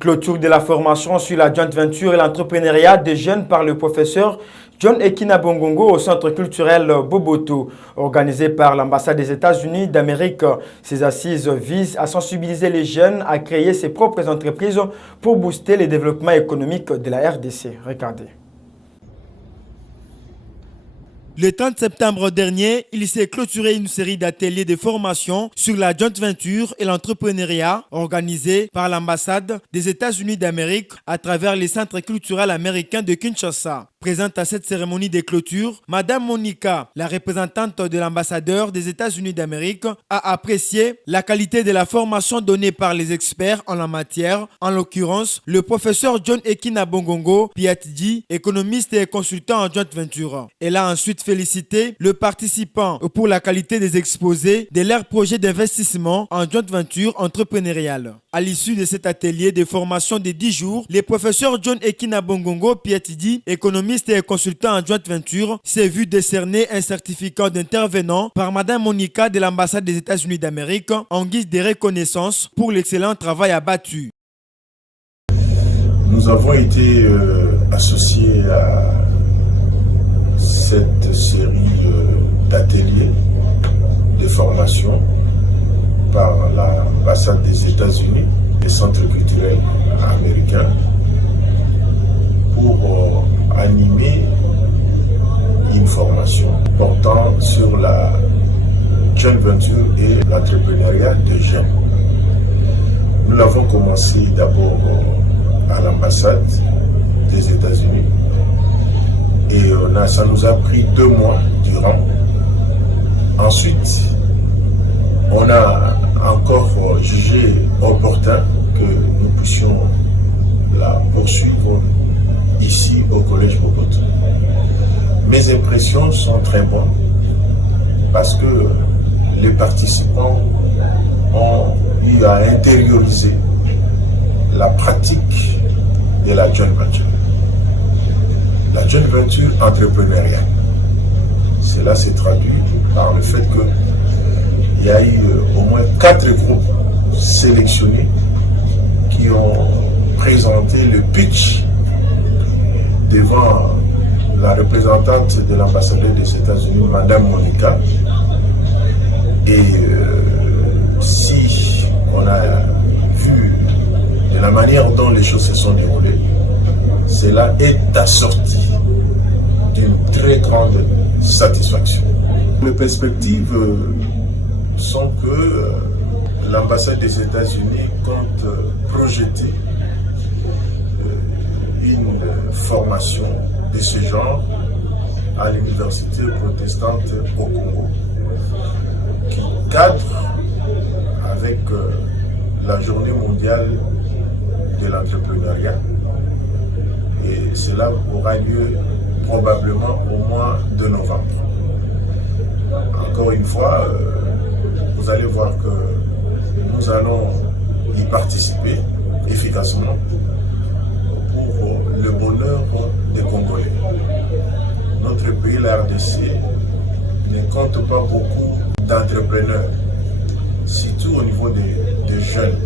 Clôture de la formation sur la joint venture et l'entrepreneuriat des jeunes par le professeur John Ekina Bongongo au Centre culturel Boboto, organisé par l'ambassade des États-Unis d'Amérique. Ces assises visent à sensibiliser les jeunes à créer ses propres entreprises pour booster le développement économique de la RDC. Regardez. Le 30 septembre dernier, il s'est clôturé une série d'ateliers de formation sur la joint venture et l'entrepreneuriat organisés par l'ambassade des États-Unis d'Amérique à travers le Centre culturel américain de Kinshasa. Présente à cette cérémonie de clôture, Madame Monica, la représentante de l'ambassadeur des États-Unis d'Amérique, a apprécié la qualité de la formation donnée par les experts en la matière, en l'occurrence le professeur John Ekina Bongongo, PhD, économiste et consultant en joint venture. Elle a ensuite félicité le participant pour la qualité des exposés de leur projet d'investissement en joint venture entrepreneuriale. À l'issue de cet atelier de formation de 10 jours, le professeur John Ekina Bongongo, PhD, économiste et consultant en joint venture, s'est vu décerner un certificat d'intervenant par Madame Monica de l'ambassade des États-Unis d'Amérique en guise de reconnaissance pour l'excellent travail abattu. Nous avons été associés à cette série d'ateliers de formation par l'ambassade des États-Unis, le Centre culturel américain, pour animer une formation portant sur la joint venture et l'entrepreneuriat des jeunes. Nous l'avons commencé d'abord à l'ambassade des États-Unis et ça nous a pris 2 mois durant. Ensuite, on a encore jugé opportun que nous puissions la poursuivre ici au Collège Boboto. Mes impressions sont très bonnes parce que les participants ont eu à intérioriser la pratique de la joint venture. La joint venture entrepreneuriale. Cela s'est traduit par le fait qu'il y a eu au moins 4 groupes sélectionnés qui ont présenté le pitch devant la représentante de l'ambassadeur des États-Unis, Madame Monica. Et si on a vu de la manière dont les choses se sont déroulées, cela est assorti d'une très grande satisfaction. Les perspectives sont que l'ambassade des États-Unis compte projeter une formation de ce genre à l'université protestante au Congo, qui cadre avec la journée mondiale de l'entrepreneuriat. Et cela aura lieu probablement au mois de novembre. Encore une fois, vous allez voir que nous allons y participer efficacement pour le bonheur des Congolais. Notre pays, la RDC, ne compte pas beaucoup d'entrepreneurs, surtout au niveau des jeunes.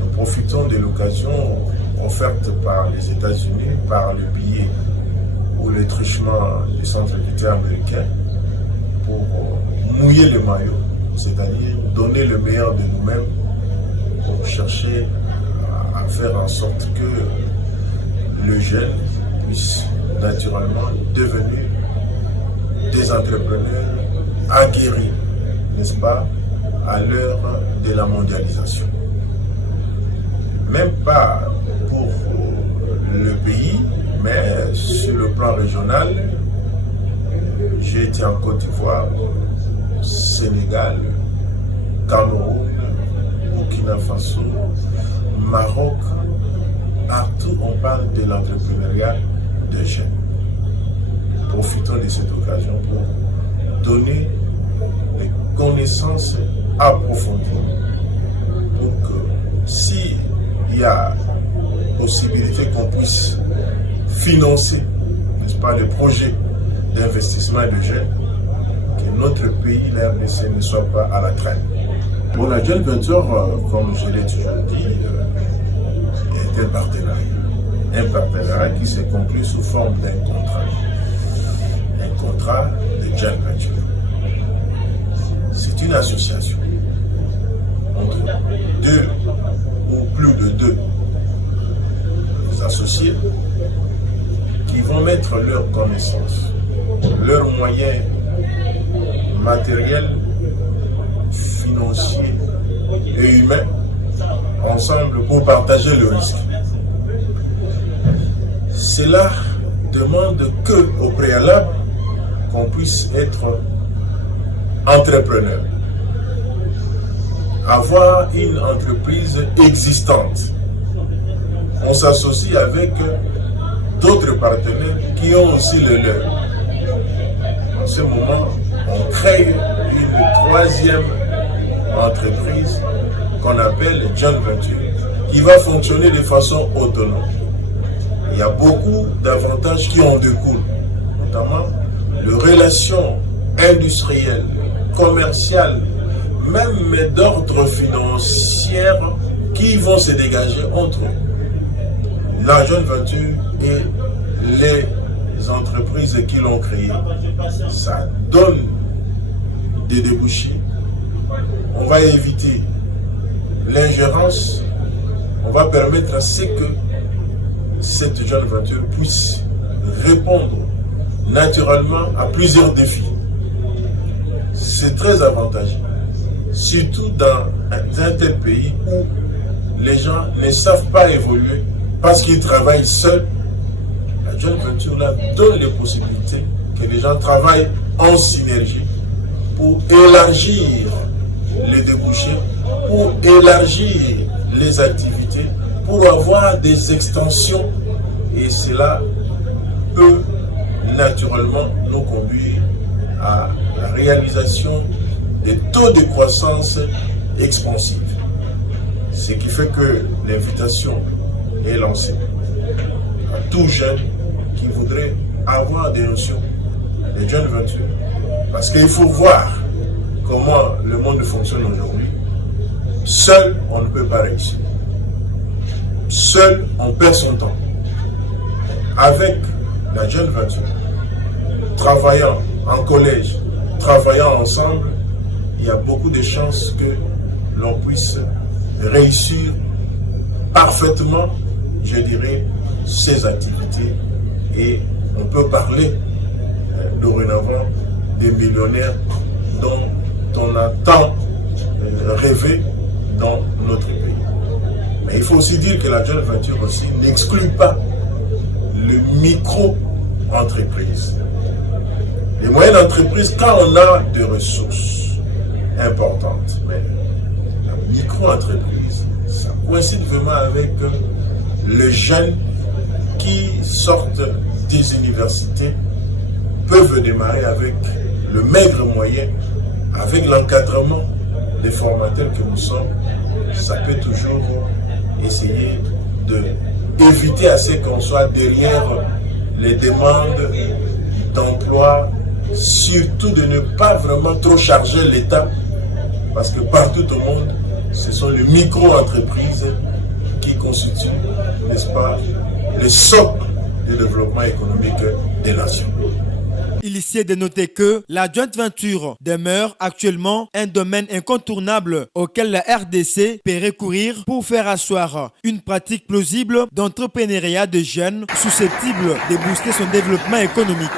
Nous profitons de l'occasion offerte par les États-Unis, par le billet ou le truchement du Centre culturel américain pour mouiller le maillot, c'est-à-dire donner le meilleur de nous-mêmes pour chercher à faire en sorte que le jeune puisse naturellement devenir des entrepreneurs aguerris, n'est-ce pas, à l'heure de la mondialisation. Même pas pour le pays, mais sur le plan régional, j'ai été en Côte d'Ivoire, Sénégal, Cameroun, Burkina Faso, Maroc. Partout on parle de l'entrepreneuriat des jeunes. Profitons de cette occasion pour donner des connaissances approfondies pour que s'il y a possibilité qu'on puisse financer, n'est-ce pas, le projet d'investissement de jeunes, que notre pays, la RDC, ne soit pas à la traîne. Bon, la joint venture, comme je l'ai toujours dit, un partenariat. Un partenariat qui s'est conclu sous forme d'un contrat. Un contrat de joint venture. C'est une association entre deux ou plus de deux associés qui vont mettre leurs connaissances, leurs moyens matériels, financiers et humains ensemble pour partager le risque. Cela demande que, au préalable, qu'on puisse être entrepreneur, avoir une entreprise existante. On s'associe avec d'autres partenaires qui ont aussi le leur. En ce moment, on crée une troisième entreprise qu'on appelle joint venture, qui va fonctionner de façon autonome. Il y a beaucoup d'avantages qui en découlent, notamment les relations industrielles, commerciales, même d'ordre financier qui vont se dégager entre la joint venture et les entreprises qui l'ont créée. Ça donne des débouchés. On va éviter l'ingérence. On va permettre à ce que cette joint venture puisse répondre naturellement à plusieurs défis. C'est très avantageux, surtout dans un tel pays où les gens ne savent pas évoluer parce qu'ils travaillent seuls. La joint venture là donne les possibilités que les gens travaillent en synergie pour élargir les débouchés, pour élargir les activités, pour avoir des extensions, et cela peut naturellement nous conduire à la réalisation des taux de croissance expansifs. Ce qui fait que l'invitation est lancée à tout jeune qui voudrait avoir des notions de joint venture, parce qu'il faut voir comment le monde fonctionne aujourd'hui. Seul, on ne peut pas réussir. Seul, on perd son temps. Avec la joint venture, travaillant en collège, travaillant ensemble, il y a beaucoup de chances que l'on puisse réussir parfaitement, je dirais, ces activités. Et on peut parler dorénavant des millionnaires dont on a tant rêvé dans notre pays. Mais il faut aussi dire que la joint venture aussi n'exclut pas le micro-entreprise. Les moyennes entreprises, quand on a des ressources importantes, mais la micro-entreprise, ça coïncide vraiment avec les jeunes qui sortent des universités, peuvent démarrer avec le maigre moyen, avec l'encadrement des formateurs que nous sommes. Ça peut toujours essayer d'éviter à ce qu'on soit derrière les demandes d'emploi, surtout de ne pas vraiment trop charger l'État, parce que partout au monde, ce sont les micro-entreprises qui constituent, n'est-ce pas, le socle du développement économique des nations. Il est de noter que la joint venture demeure actuellement un domaine incontournable auquel la RDC peut recourir pour faire asseoir une pratique plausible d'entrepreneuriat de jeunes susceptible de booster son développement économique.